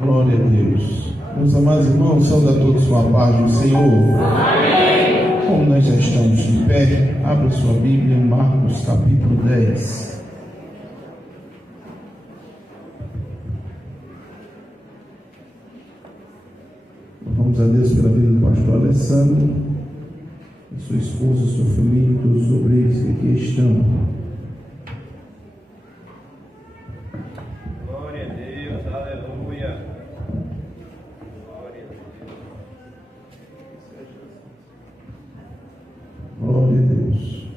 Glória a Deus. Meus amados irmãos, saúde a todos com a paz do Senhor. Amém. Como nós já estamos de pé, abra sua Bíblia em Marcos capítulo 10. Louvamos a Deus pela vida do pastor Alessandro, sua esposa, sua família e todos os obreiros que aqui estão. Glória a Deus, aleluia. Glória a Deus. Glória a Deus.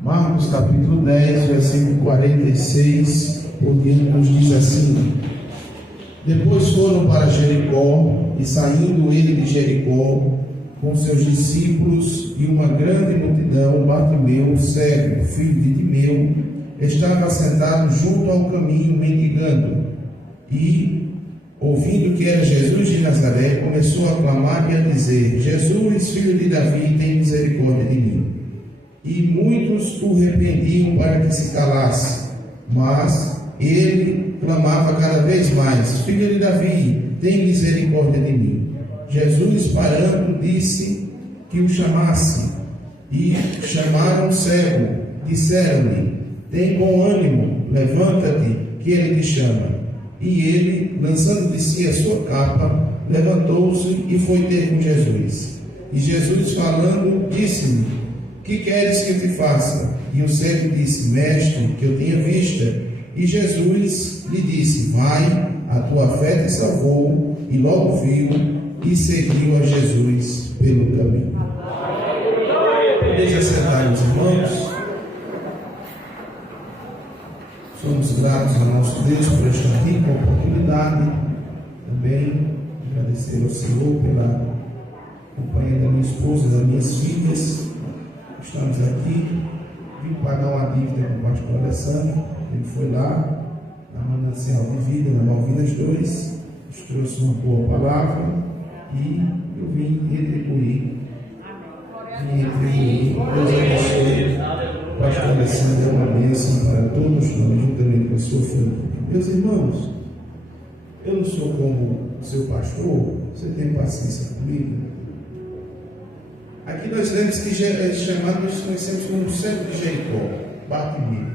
Marcos capítulo 10, versículo 46 por diante, nos diz assim: Depois foram para Jericó, e saindo ele de Jericó, com seus discípulos e uma grande multidão, Bartimeu, cego, filho de Timeu, estava sentado junto ao caminho, mendigando. E, ouvindo que era Jesus de Nazaré, começou a clamar e a dizer: Jesus, filho de Davi, tem misericórdia de mim. E muitos o repreendiam para que se calasse, mas ele clamava cada vez mais: Filho de Davi, tem misericórdia de mim. Jesus, parando, disse que o chamasse, e chamaram o cego. Disseram-lhe: Tem bom ânimo, levanta-te, que ele te chama. E ele, lançando de si a sua capa, levantou-se e foi ter com Jesus. E Jesus, falando, disse-lhe: Que queres que eu te faça? E o cego disse: Mestre, que eu tenha vista. E Jesus lhe disse: Vai, a tua fé te salvou. E logo viu e seguiu a Jesus pelo caminho. Podeis assentar, meus irmãos. Somos gratos ao nosso Deus por esta rica oportunidade. Também agradecer ao Senhor pela companhia da minha esposa e das minhas filhas. Estamos aqui. Vim pagar uma dívida com o pastor Alessandro. Ele foi lá, na Manancial de Vida, na Malvinas 2. Nos trouxe uma boa palavra. E eu vim retribuir. Deus abençoe. O pastor Alessandro é uma bênção para todos nós, juntamente com a sua família. Meus irmãos, eu não sou como seu pastor, você tem paciência comigo? Aqui nós lemos que é chamado, nós conhecemos como o cego de Jericó, Bartimeu.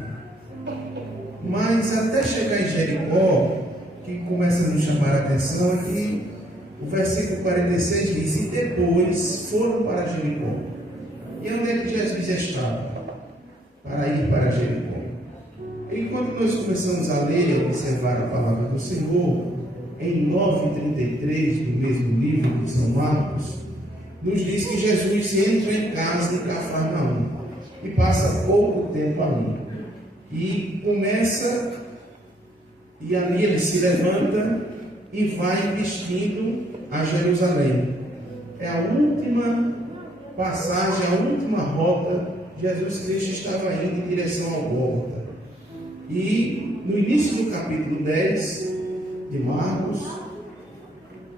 Mas até chegar em Jericó, que começa a nos chamar a atenção é que o versículo 46 diz: E depois foram para Jericó. E onde é que Jesus estava? Para ir para Jericó. E quando nós começamos a ler e observar a palavra do Senhor, em 9:33 do mesmo livro de São Marcos, nos diz que Jesus entra em casa de Cafarnaum e passa pouco tempo ali. E começa, e ali ele se levanta e vai vestindo a Jerusalém. É a última passagem, a última rota. Jesus Cristo estava indo em direção ao Gólgota. E no início do capítulo 10 de Marcos,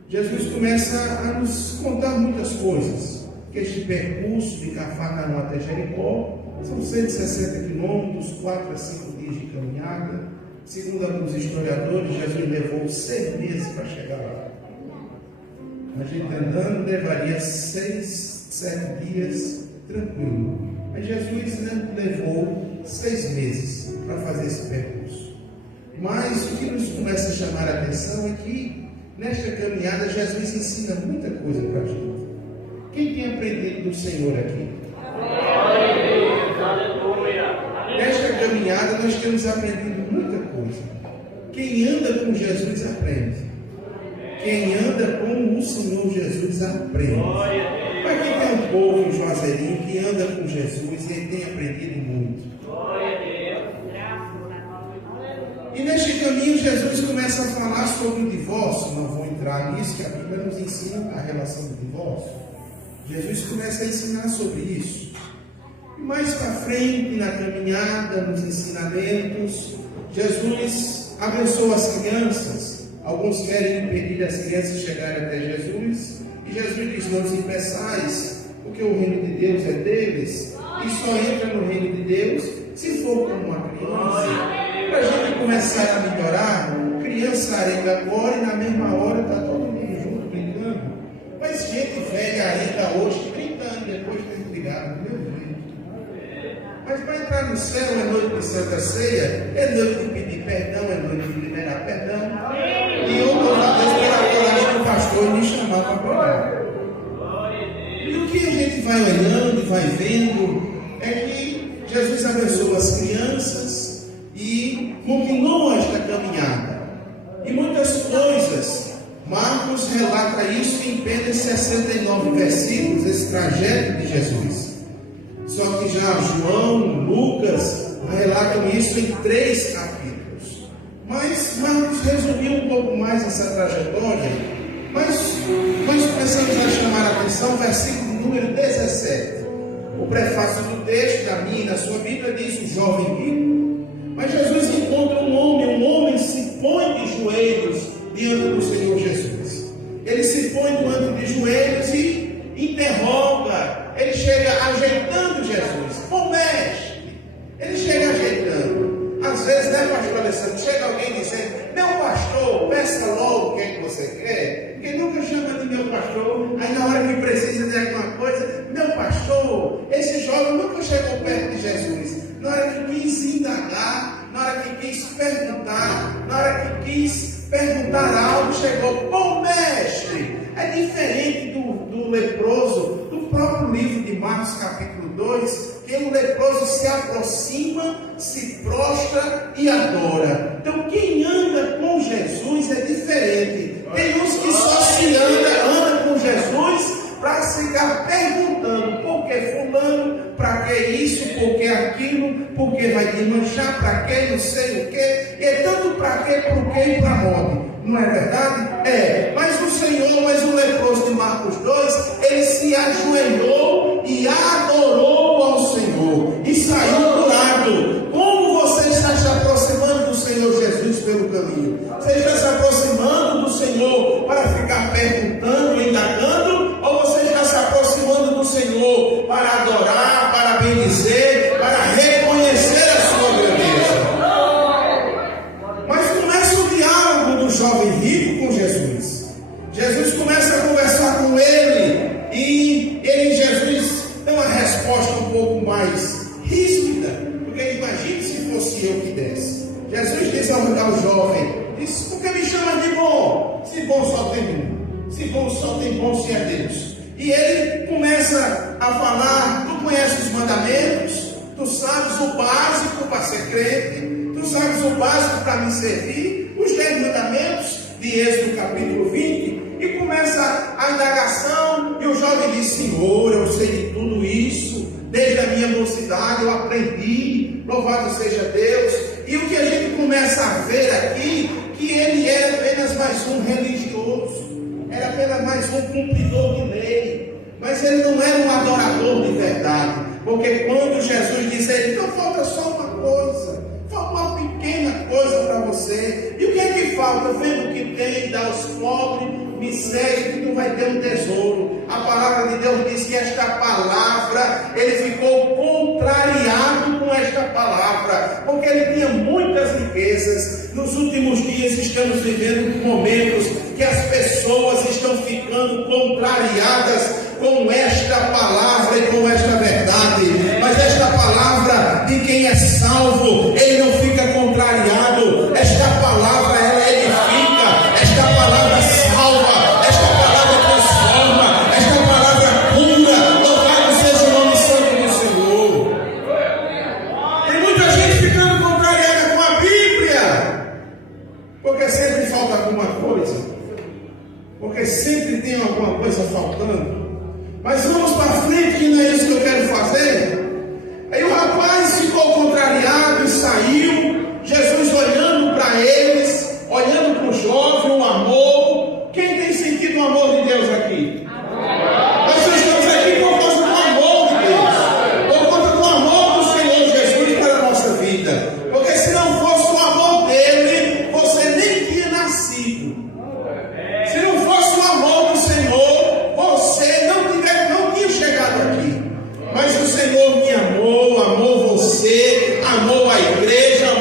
Jesus começa a nos contar muitas coisas. Que este percurso de Cafarnaum até Jericó são 160 quilômetros, 4 a 5 dias de caminhada. Segundo alguns historiadores, Jesus levou 6 meses para chegar lá. A gente andando levaria 6, 7 dias tranquilo. Mas Jesus levou 6 meses para fazer esse percurso. Mas o que nos começa a chamar a atenção é que nesta caminhada Jesus ensina muita coisa para a gente. Quem tem aprendido do Senhor aqui? Nesta caminhada nós temos aprendido muita coisa. Quem anda com Jesus aprende. Quem anda com o Senhor Jesus aprende. Mas quem tem um povo em Juazeirinho que anda com Jesus e ele tem aprendido muito. E neste caminho Jesus começa a falar sobre o divórcio. Não vou entrar nisso, que a Bíblia nos ensina a relação do divórcio. Jesus começa a ensinar sobre isso. E mais para frente, na caminhada, nos ensinamentos, Jesus abençoa as crianças. Alguns querem impedir as crianças chegarem até Jesus. E Jesus diz: Não os impeçais, porque o reino de Deus é deles. E só entra no reino de Deus se for como uma criança. Para a gente começar a melhorar, criança arenga agora e na mesma hora está todo mundo junto brincando. Mas gente velha arenga hoje, 30 anos depois tem brigado, meu Deus. Mas para entrar no céu é noite de Santa Ceia, é noite de pedir perdão, é noite de liberar perdão. E eu louvo a Deus pela coragem do pastor me chamar para pregar. E o que a gente vai olhando e vai vendo é que Jesus abençoou as crianças e continuou esta caminhada. E muitas coisas, Marcos relata isso em apenas 69 versículos, esse trajeto de Jesus. Só que já João, Lucas relatam isso em 3 capítulos. Mas Marcos resumiu um pouco mais essa trajetória. Mas nós começamos a chamar a atenção, versículo número 17. O prefácio do texto, da minha e da sua Bíblia, diz o jovem rico. Mas Jesus encontra um homem se põe de joelhos diante do Senhor Jesus. Ele se põe diante de joelhos e interroga. Ele chega ajeitando Jesus. Ô mestre, ele chega ajeitando. Às vezes, né, pastor Alessandro? Chega alguém dizendo: meu pastor, peça logo o que é que você quer. Porque nunca chama de meu pastor. Aí na hora que precisa de alguma coisa, meu pastor. Esse jovem nunca chegou perto de Jesus. Na hora que quis indagar, na hora que quis perguntar, na hora que quis perguntar algo, chegou: bom mestre. É diferente do leproso, do próprio livro de Marcos capítulo 2, que o leproso se aproxima, se prostra e adora. Então quem anda com Jesus é diferente. Tem uns que só se anda com Jesus para ficar perguntando: por que fulano, para que isso, por que aquilo, por que vai desmanchar, para que não sei o que, e tanto para que, por que e para onde. Não é verdade? É. Mas o leproso de Marcos 2, ele se ajoelhou e adorou ao Senhor e saiu curado. Como você está se aproximando do Senhor Jesus pelo caminho? Você está se aproximando do Senhor para ficar perguntando, indagando? Ou você está se aproximando do Senhor para adorar, para bendizer, para reconhecer a sua grandeza? Mas começa o diálogo do jovem rico com Jesus. Jesus começa a conversar com ele e Jesus dá uma resposta um pouco mais ríspida, porque imagine se fosse eu que desse. Jesus diz ao jovem: diz, por que me chama de bom? Se bom só tem um. Se bom só tem bom se é Deus. E ele começa a falar: tu conheces os mandamentos, tu sabes o básico para ser crente, tu sabes o básico para me servir, os 10 mandamentos de Êxodo capítulo 20. E começa a indagação, e o jovem diz: Senhor, eu sei de tudo isso, desde a minha mocidade eu aprendi, louvado seja Deus. E o que a gente começa a ver aqui, que ele era apenas mais um religioso, era apenas mais um cumpridor de lei, mas ele não era um adorador de verdade, porque quando Jesus diz a ele: então falta só uma coisa, falta uma pequena coisa para você. E o que é que falta? Vendo o que tem, dá aos pobres, me segue que tu vai ter um tesouro. A palavra de Deus diz que esta palavra, ele ficou contrariado com esta palavra, porque ele tinha muitas riquezas. Nos últimos dias estamos vivendo momentos que as pessoas estão ficando contrariadas com esta palavra e com esta verdade. Mas esta palavra de quem é salvo, ele não fica contrariado. Esta palavra, ela edifica. Esta palavra salva. Esta palavra transforma. Esta palavra cura. Louvado seja o nome santo do Senhor. Tem muita gente ficando contrariada com a Bíblia, porque sempre falta alguma coisa, porque sempre tem alguma coisa faltando. Mas vamos para frente, que não é isso que eu quero fazer. Aí o rapaz ficou contrariado e saiu. Jesus olhando para eles, olhando para o jovem, o amor. Quem tem sentido o amor de Deus aqui? Nós estamos aqui por causa do amor de Deus, por conta do amor do Senhor Jesus para a nossa vida. Porque se não fosse o amor dele, você nem tinha nascido. Se não fosse o amor do Senhor, você não tinha chegado aqui. Mas o Senhor me amou, amou você, amou a igreja,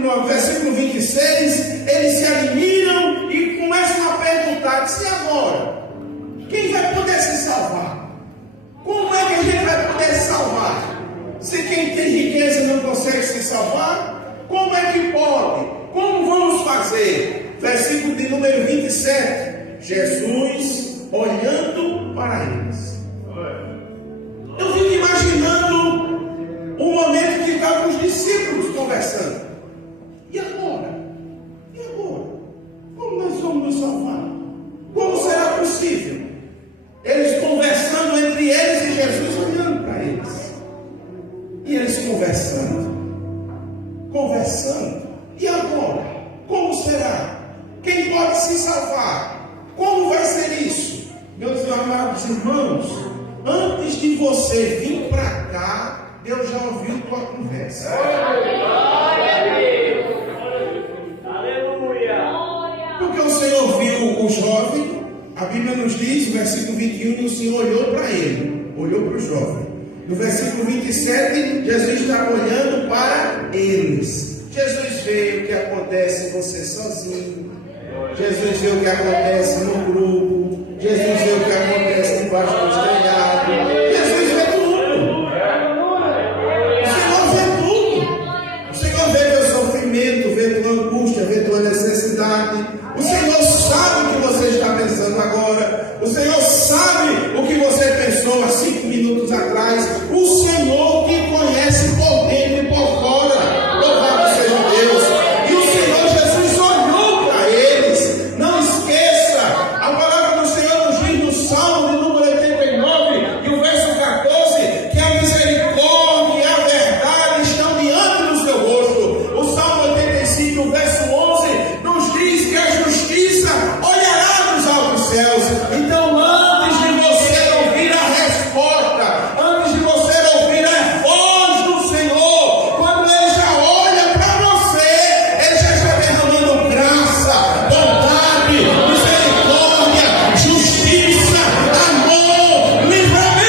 9, versículo 26, eles se admiram e começam a perguntar: se agora, quem vai poder se salvar? Como é que a gente vai poder se salvar? Se quem tem riqueza não consegue se salvar, como é que pode? Como vamos fazer? Versículo de número 27, Jesus olhando para eles. Eu fico imaginando o momento que estavam os discípulos conversando. E agora? E agora? Como nós vamos nos salvar? Como será possível? Eles conversando entre eles e Jesus olhando para eles. E eles conversando. E agora? Como será? Quem pode se salvar? Como vai ser isso? Meus amados irmãos, antes de você vir para cá, Deus já ouviu tua conversa. Glória a Deus. Aleluia. Porque o Senhor viu o jovem, a Bíblia nos diz, no versículo 21, que o Senhor olhou para ele, olhou para o jovem. No versículo 27, Jesus está olhando para eles. Jesus vê o que acontece em você sozinho. Jesus vê o que acontece no grupo. Jesus vê o que acontece embaixo dos telhados. Jesus vê tudo. O Senhor vê tudo. O Senhor vê teu sofrimento, vê tua angústia, vê tua necessidade. O Senhor sabe o que você está pensando agora. O Senhor sabe o que você pensou há 5 minutos atrás. O Senhor que conhece por dentro e por fora. Louvado seja Deus. E o Senhor Jesus olhou para eles. Não esqueça, a palavra do Senhor nos diz no Salmo de número 89 e o verso 14, que a misericórdia e a verdade estão diante do seu rosto. O Salmo 85, o verso 11, nos diz que a justiça olhará dos altos céus. Então, antes de você ouvir a resposta, antes de você ouvir a voz do Senhor, quando Ele já olha para você, Ele já está derramando graça, bondade, misericórdia, justiça, amor, livramento.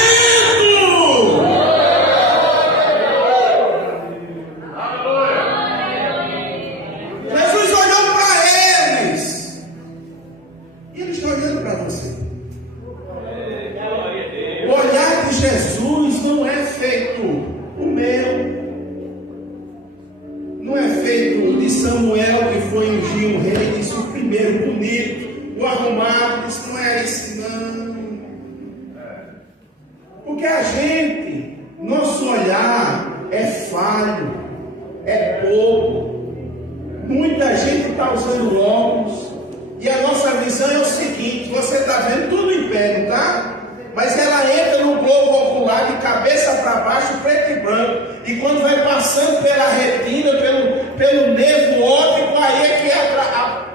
Jesus olhou para eles e Ele está olhando para você. O olhar de Jesus não é feito o meu, não é feito de Samuel, que foi ungir o rei, disse o primeiro bonito, o arrumado, disse não é esse não. Porque a gente, nosso olhar é falho, é pouco. Muita gente está usando óculos e a nossa visão é o seguinte: você está vendo tudo em pé, não está? Mas ela entra no globo ocular de cabeça para baixo, preto e branco, e quando vai passando pela retina, pelo nervo óptico, aí é que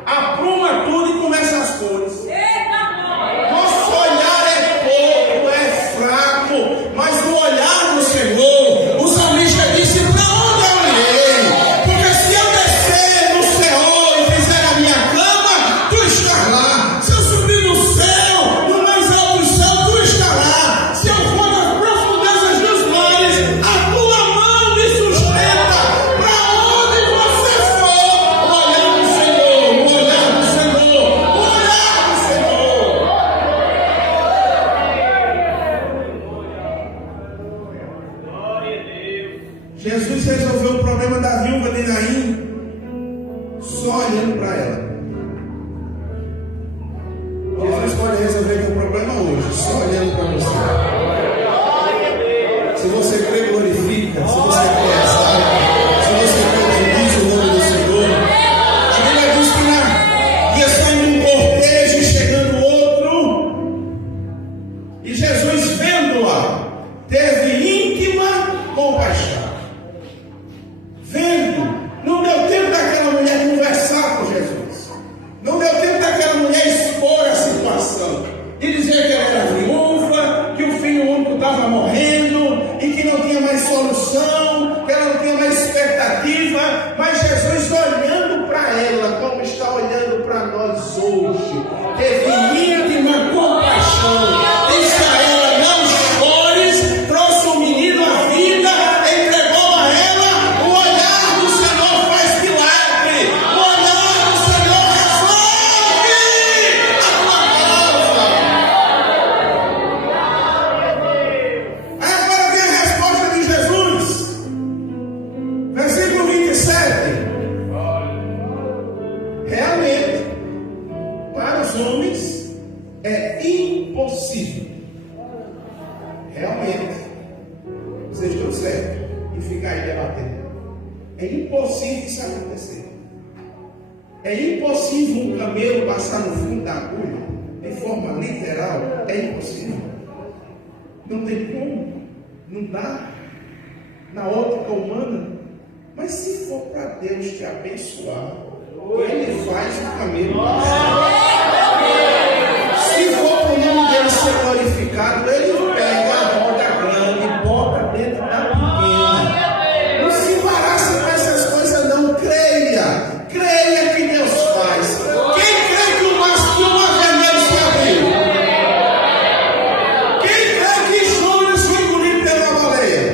apruma tudo e começa as cores. Nosso olhar é pouco, é fraco, mas o olhar do Senhor, o salmista disse: para onde eu irei? Porque se eu descer no céu e fizer a minha cama, tu estás lá. Se eu subir no céu, no mais alto do céu, tu estás lá. Se eu for nas profundezas dos mares, a tua mão me sustenta. Para onde você for, o olhar do Senhor, o olhar do Senhor, o olhar do Senhor. Glória a Deus. Jesus resolveu o problema da viúva de Naim só olhando para ela. Jesus pode resolver teu problema hoje, só olhando para você. Se você crê, glorifica. Se você crê, exalta. Se você crê, bendiz o nome do Senhor. A Bíblia diz que ia saindo um cortejo e chegando outro, e Jesus, vendo-a, teve íntima compaixão. Vendo, não deu tempo daquela mulher conversar com Jesus, não deu tempo daquela mulher expor a situação e dizer que ela era viúva, que o filho único estava morrendo e que não tinha mais solução, que ela não tinha mais expectativa. Mas Jesus, olhando para ela como está olhando para nós hoje, teve íntima compaixão, disse a ela: não chores, trouxe o menino à vida, entregou a ela. O olhar do Senhor faz milagres. e ficar aí debatendo. É impossível isso acontecer. É impossível um camelo passar no fundo da agulha, de forma literal, é impossível. Não tem como, não dá, na ótica humana. Mas se for para Deus te abençoar, Ele faz o camelo passar. Se for para o nome dele ser glorificado, Ele pega a roda grande e bota dentro da pequena. Não se embaraça com essas coisas não, creia que Deus faz. Quem crê que o mar vermelho se abriu? Quem crê que Jonas foi engolido pela baleia?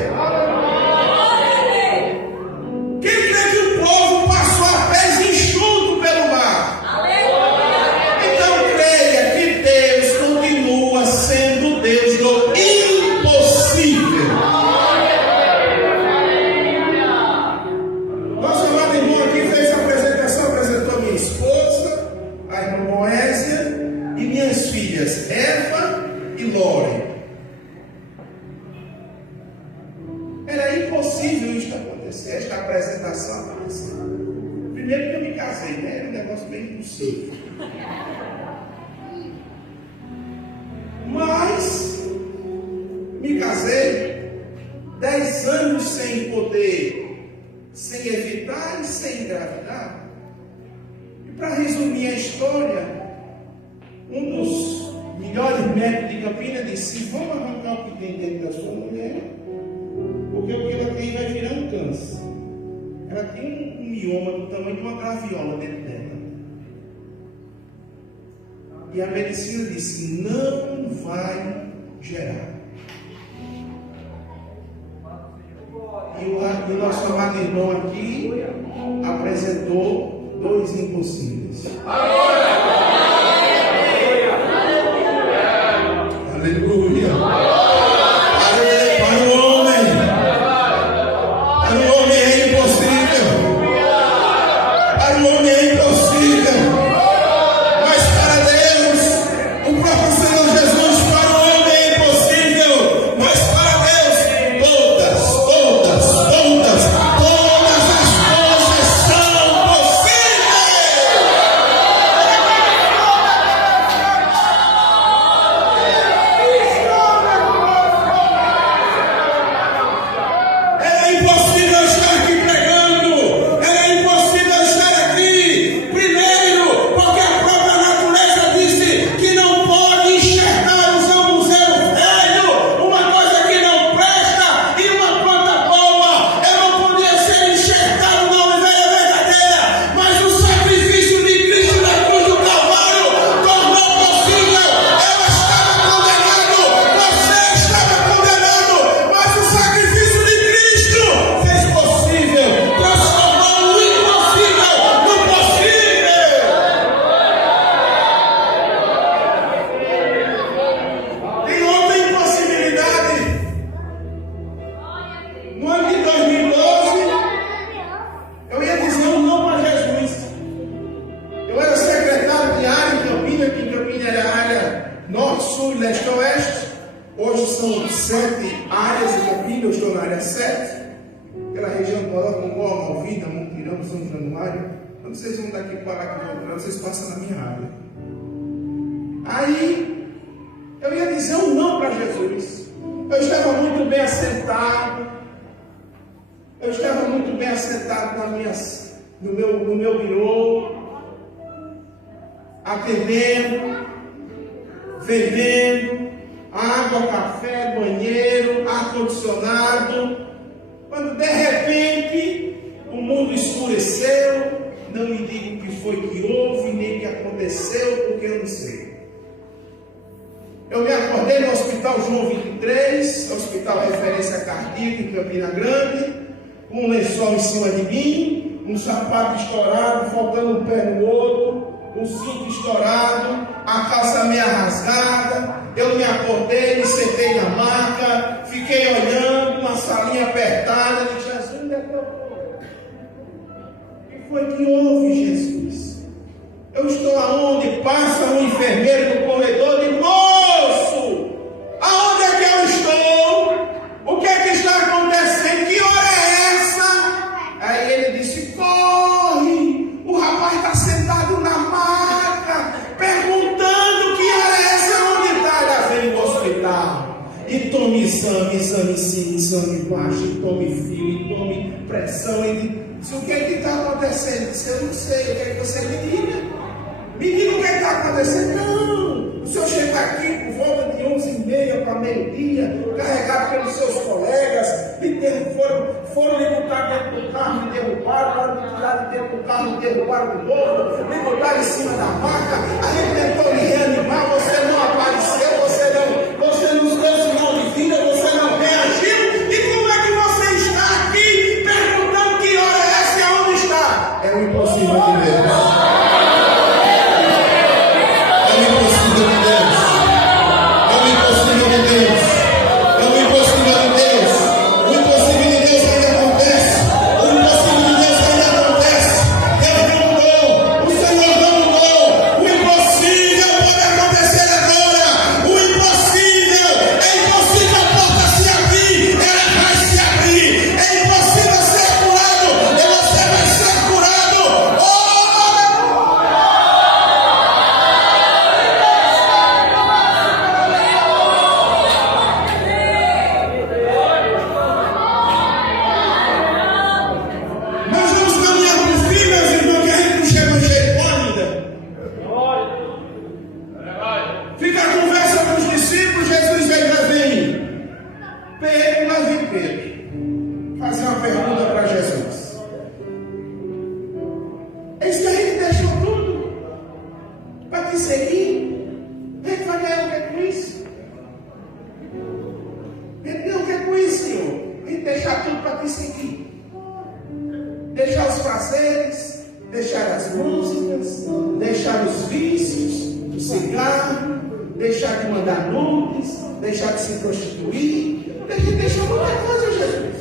Quem crê que o povo passou a pés enxuto pelo mar? Então creia que Deus continua sendo Deus do impossível. Nosso amado irmão aqui fez a apresentação, apresentou minha esposa, a irmã Moésia, e minhas filhas, Eva e Lore. Era impossível isso acontecer, esta apresentação acontecer. Primeiro que eu me casei, né? Era um negócio bem impossível. Mas me casei 10 anos sem poder, sem evitar e sem engravidar. E para resumir a história, um dos melhores médicos de Campinas disse: vamos arrancar o que tem dentro da sua mulher, porque o que ela tem vai virar um câncer. Ela tem um mioma do tamanho de uma graviola dentro dela. E a medicina disse: não vai gerar. E o nosso amado irmão aqui apresentou 2 impossíveis. Aleluia. Para o homem é impossível. Para o homem é impossível. Mas para Deus, o próprio Senhor Jesus, para o homem é impossível. Mas para Deus, todas as coisas são possíveis. Era impossível estar aqui pregando, era impossível estar aqui, primeiro, porque a própria natureza disse que não pode enxergar o zambuzeiro velho, uma coisa que não presta e uma planta boa. Eu não podia ser enxertado na ovelha verdadeira, mas o sacrifício de Cristo na cruz do Calvário tornou possível. Eu estava condenado, você estava condenado, mas o sacrifício de Cristo fez possível, transformou o impossível no possível. Tem outra impossibilidade. No ano de 2012, eu ia dizer um não para Jesus. Eu era secretário de área em Campinas, que em Campinas era a área norte, sul, leste, oeste. Hoje são 7 áreas em Campinas, eu estou na área 7. Aquela região coloca com Boa Malvida, Montirão, São Januário. Quando vocês vão daqui para lá, que vão, vocês passam na minha área. Aí, eu ia dizer um não para Jesus. Eu estava muito bem assentado. Eu estava muito bem assentado no meu birô, atendendo, vendendo, água, café, banheiro, ar-condicionado. Quando de repente o mundo escureceu, não me diga o que foi que houve, nem o que aconteceu, porque eu não sei. Eu me acordei no Hospital João 23, Hospital Referência Cardíaca em Campina Grande, com um lençol em cima de mim, um sapato estourado, faltando um pé no outro, um cinto estourado, a calça meia rasgada. Eu me acordei, me sentei na maca, fiquei olhando, uma salinha apertada, disse: Jesus, onde é que eu vou? O que foi que houve, Jesus? Eu estou aonde? Passa um enfermeiro no corredor e moço, aonde é que eu estou? O que é que está acontecendo? Que hora é faixa, e tome fio, e tome pressão. E diz, o que é que está acontecendo? Eu disse, eu não sei, o que é que você me diga? Me diga o que é que está acontecendo. Não, o senhor chega aqui por volta de 11h30 para meio-dia, carregado pelos seus colegas, e foram lhe botar dentro do carro, me derrubaram, para me tirar de dentro do carro, me derrubaram de novo, me botaram em cima da maca, a gente tentou lhe reanimar, você não apareceu, você nos deu sinal de vida, você não reagiu, e como é que você está aqui perguntando que hora é essa e aonde está? É o impossível de Deus. Deixar os prazeres, deixar as músicas, deixar os vícios, o cigarro, deixar de mandar nudes, deixar de se prostituir, porque a gente deixou muita coisa, Jesus.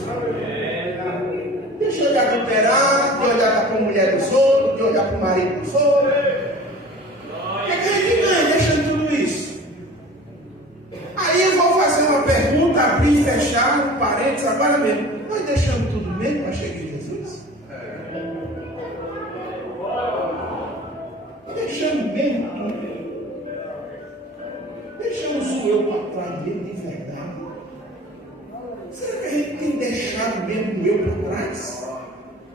Deixou de adulterar, de olhar para a mulher dos outros, de olhar para o marido dos outros. O que é que a gente ganha deixando tudo isso? Aí eu vou fazer uma pergunta, abrir e fechar, parênteses, agora mesmo. Nós deixamos tudo mesmo para chegar em Jesus? Deixamos mesmo tudo. Deixamos o eu para trás dele de verdade. Será que a gente tem deixado mesmo o eu para trás?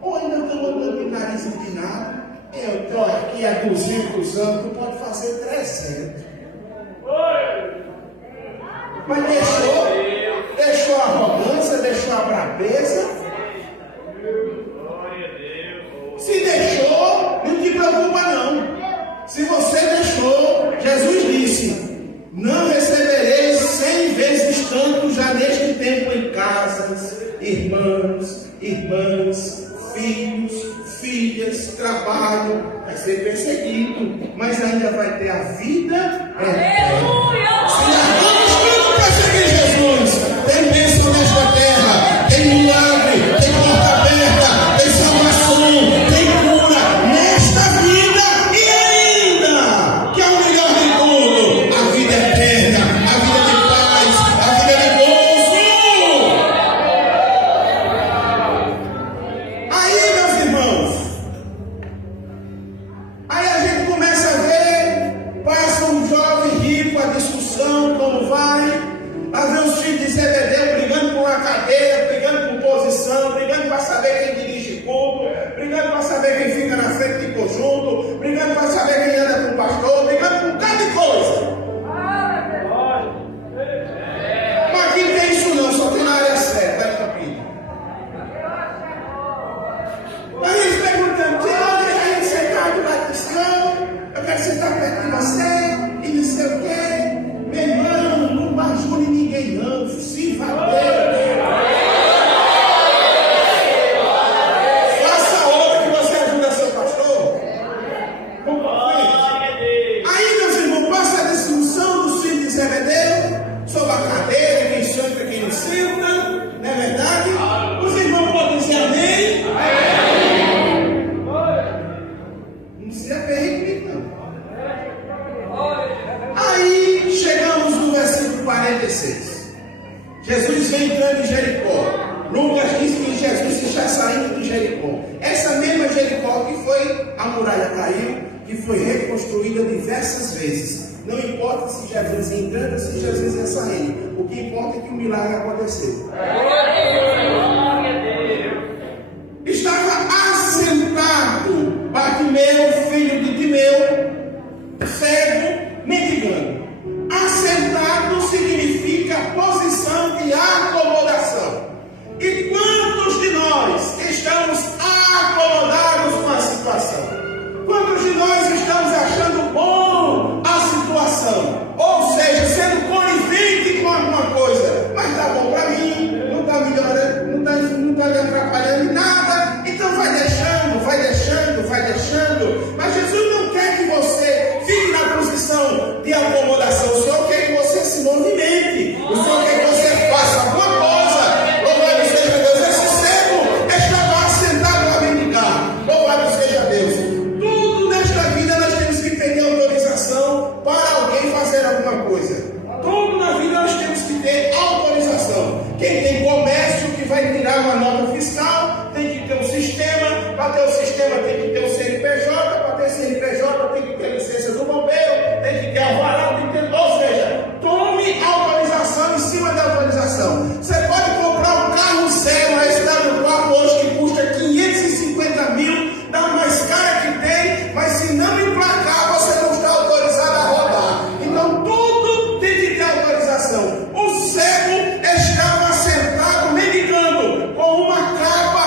Ou ainda estamos andando de nariz empinado? Eu estou aqui há 200 anos, tu pode fazer 300. Mas deixou a arrogância, deixou a brabeza. Se deixou, não te preocupa não. Se você deixou, Jesus disse, não recebereis 100 vezes tanto já neste tempo em casas, irmãos, irmãs, filhos, filhas, trabalho, vai ser perseguido, mas ainda vai ter a vida eterna. Se largamos tudo para seguir Jesus, tem bênção nesta terra, tem milagre, tem porta aberta, tem salvação, tem cura nesta vida e ainda, que é o melhor de tudo, a vida eterna, a vida de paz, a vida de gozo. Aí, meus irmãos, aí a gente começa a ver, passa um jovem rico, a discussão, como vai, a ver os filhos de Zebedeu brigando por uma cadeira, brigando por posição, brigando para saber quem dirige culto, brigando para saber quem fica na frente de conjunto, brigando para saber quem anda com o pastor, brigando por cada coisa. Mas aqui não tem isso não, só tem na área certa, é capítulo. Aí eles perguntando, que hora a gente sentado lá do Senhor, eu quero sentar perto de você, e não sei o quê. Meu irmão, não bajule ninguém não, sirva a Deus. Faça outra que você ajuda seu pastor. Vamos para frente. Aí, meus irmãos, passa a discussão dos filhos de Zebedeu sobre a cadeira, quem senta, quem não senta, não é verdade? Os irmãos podem dizer amém? Não se aperreie comigo, não. Aí chegamos no versículo 46. Jesus vem entrando em Jericó. Lucas diz que Jesus está saindo de Jericó. Essa mesma Jericó que foi, a muralha caiu, que foi reconstruída diversas vezes. Não importa se Jesus entrando, se Jesus ia sair. O que importa é que o milagre aconteceu. Estava assentado Bartimeu, filho de Timeu, cego, mendigando. Assentado significa posição de acomodação. E quantos de nós estamos acomodados com a situação? Quantos de nós estamos achando bom a situação? Ou seja, sendo conivente com alguma coisa. Mas está bom para mim, não está melhorando, não está me atrapalhando em nada. Então vai deixando, vai deixando, vai deixando. Mas Jesus não quer que você fique na posição de acomodação. O Senhor quer que você se movimente. O Senhor quer que você faça alguma coisa. Louvado seja Deus. Esse cego estava assentado a mendigar. Louvado seja Deus. Tudo nesta vida nós temos que pedir autorização para alguém fazer alguma coisa. Tudo na vida nós temos que ter autorização. Quem tem comércio que vai tirar uma nota fiscal tem que ter um sistema. Para ter o sistema tem que ter o CNPJ. Para ter CNPJ tem que ter licença do bombeiro. Tem que ter alvará. Ou seja, tome autorização em cima da autorização. Você pode comprar um carro zero, a estrada do carro hoje que custa 550 mil, da mais cara que tem, mas se não emplacar, você não está autorizado a rodar. Então tudo tem que ter autorização. O cego estava sentado mendigando com uma capa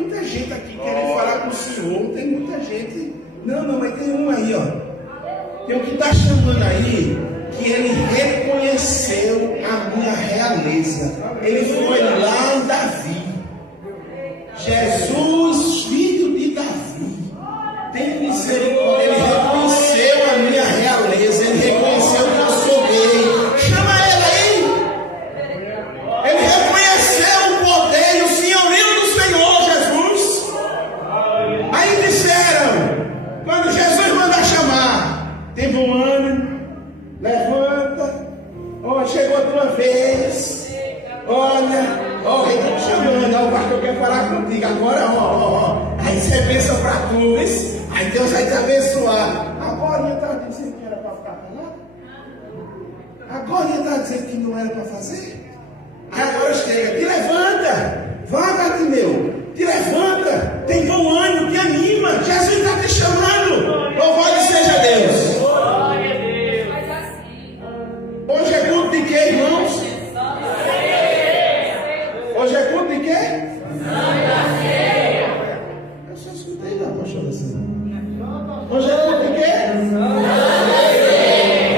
muita gente aqui querendo falar com o senhor. Tem muita gente. Não, mas tem um aí, ó. Tem um que está chamando aí, que ele reconheceu a minha realeza. Ele foi lá em Davi. Jesus, filho de Davi, tem misericórdia. Ele reconheceu a minha realeza. Ele reconheceu que eu sou rei. Chama ele aí. Ele reconheceu o poder e o senhorio do Senhor Jesus. Aí disseram, quando Jesus manda chamar, teve um ano, levanta, ó, chegou a tua vez. Olha, ó, o rei está te chamando, ó, o pastor quer falar contigo agora, ó. Aí você pensa para tu, aí Deus vai te abençoar. Agora ele está dizendo que era para ficar calado? Agora ele está dizendo que não era para fazer? Aí agora chega, te levanta, vai, Bartimeu, te levanta, tem bom ânimo, te anima, Jesus está te chamando. Louvado seja Deus. Hoje é culto de quê, irmãos? Hoje é culto de quê? Eu só escutei lá, pastor assim. Hoje é culto de quê?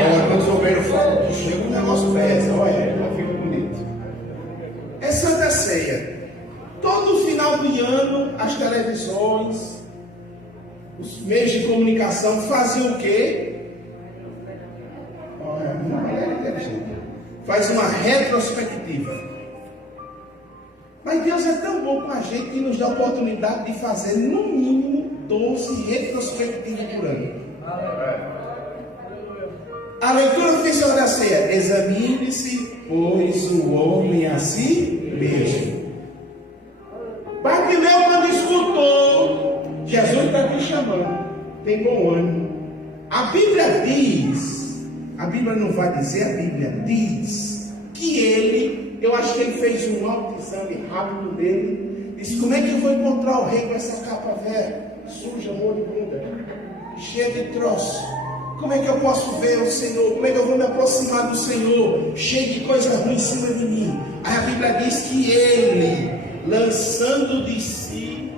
Olha, quando o sobreiro fala, chega um negócio pesa, olha, fica bonito. É Santa Ceia. Todo final de ano, as televisões, os meios de comunicação faziam o quê? Olha, uma galera inteligente. Faz uma retrospectiva. Mas Deus é tão bom com a gente que nos dá a oportunidade de fazer, no mínimo, 12 retrospectivas por ano. A leitura oficial da ceia: examine-se, pois, o homem a si mesmo. Bartimeu, quando escutou, Jesus está te chamando, tem bom ânimo. A Bíblia diz, a Bíblia não vai dizer, a Bíblia diz que ele, eu acho que ele fez um autoexame rápido dele, disse: como é que eu vou encontrar o rei com essa capa velha, suja, moribunda, cheia de troço? Como é que eu posso ver o Senhor? Como é que eu vou me aproximar do Senhor, cheio de coisa ruim em cima de mim? Aí a Bíblia diz que ele, lançando de si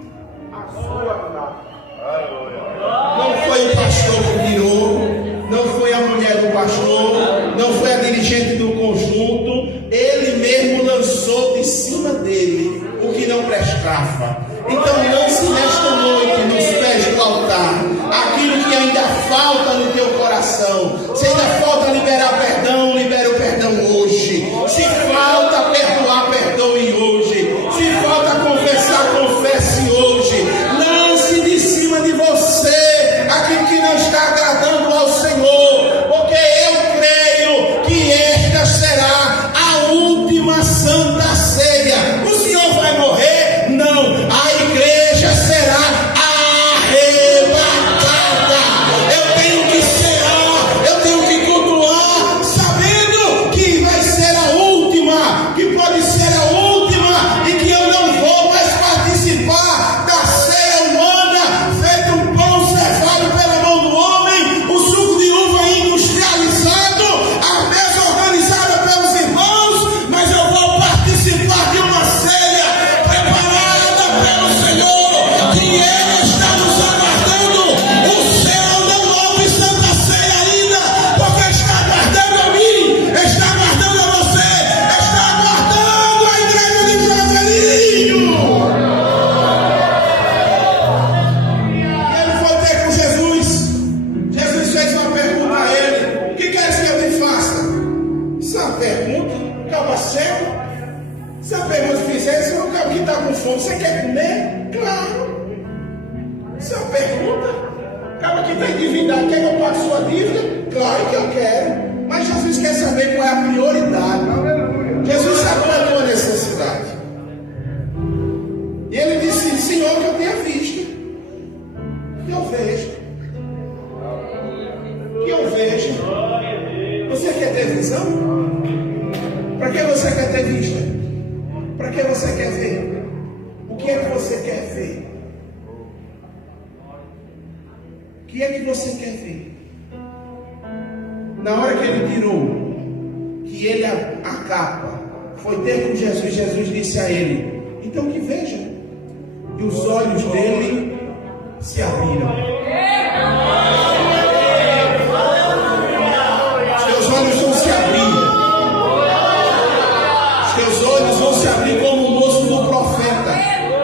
a sua capa, não foi o pastor que tirou, não foi a mulher do pastor, não foi a dirigente do conjunto, ele mesmo lançou de cima dele o que não prestava. Então lance nesta noite nos pés do altar aquilo que ainda falta no teu coração. Se ainda falta liberar perdão, libere o perdão hoje. Se falta perdoar, perdoe hoje. Se falta confessar, confesse hoje. Lance de cima de você aquilo que não está agradando ao Senhor, porque eu creio que esta será a última Santa Ceia. O Senhor vai morrer? Não. A igreja será arrebatada. Eu tenho que cear, eu tenho que cultuar, sabendo que vai ser a última, que pode ser a última, e que eu não vou mais participar da ceia humana, feito um pão cevado pela mão do homem, o suco de uva industrializado, a mesa organizada pelos irmãos, mas eu vou participar de uma ceia preparada pelo Senhor, que Ele está nos aguardando. O céu não houve Santa Ceia ainda, porque está aguardando a mim, está aguardando a você, está aguardando a igreja de Jazelinho. E ele foi ter com Jesus. Jesus fez uma pergunta a ele: o que queres que eu te faça? Isso é uma pergunta, calma cego. Se a pergunta fizesse, o cara que está com fome, você quer comer? Claro. Isso é uma pergunta. O cara que tem divindade, quer que eu pague sua dívida? Claro que eu quero. Mas Jesus quer saber qual é a prioridade. Jesus sabe qual é a tua necessidade. E ele disse: Senhor, que eu tenha visto. Que eu vejo. Que eu vejo. Você quer ter visão? Para que você quer ter vista? Para que você quer ver? O que é que você quer ver? O que é que você quer ver? Na hora que ele tirou, que ele a capa, foi ter com Jesus, Jesus disse a ele: então que veja. e os olhos dele se abriram. Seus olhos vão se abrir. Seus olhos vão se abrir como o moço do profeta,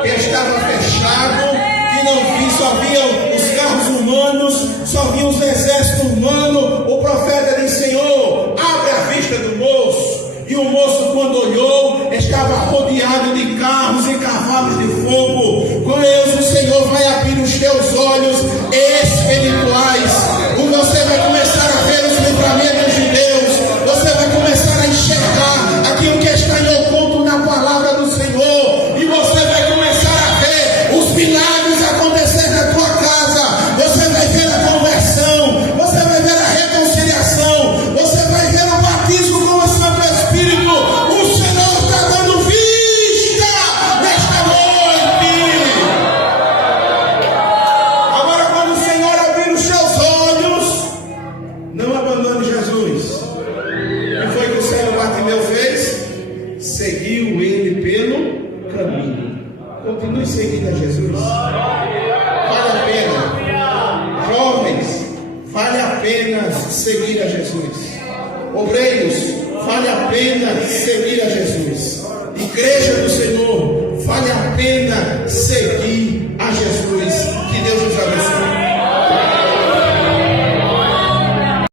que estava fechado, que não via, só viam os carros humanos, só viam os exércitos humanos. O profeta disse: Senhor, abre a vista do moço. E o moço, quando olhou, estava rodeado de carros e cavalos de fogo. Com Deus, o Senhor vai abrir os teus olhos espirituais. Você vai começar a ver os livramentos de Deus. Você vai começar a enxergar aquilo que está em oculto na palavra do Senhor. E você vai começar a ver os milagres acontecer na tua casa. Você vai ver a conversão. Você vai ver a reconciliação. Você vai ver o batismo com o Santo Espírito. O Senhor está dando vista nesta noite. Agora, quando o Senhor abrir os seus olhos, não abandone Jesus. O que foi que o Senhor Bartimeu fez? Seguiu ele pelo caminho. Continue seguindo a Jesus. Vale a pena. Jovens, vale a pena seguir a Jesus. Obreiros, vale a pena seguir a Jesus. Igreja do Senhor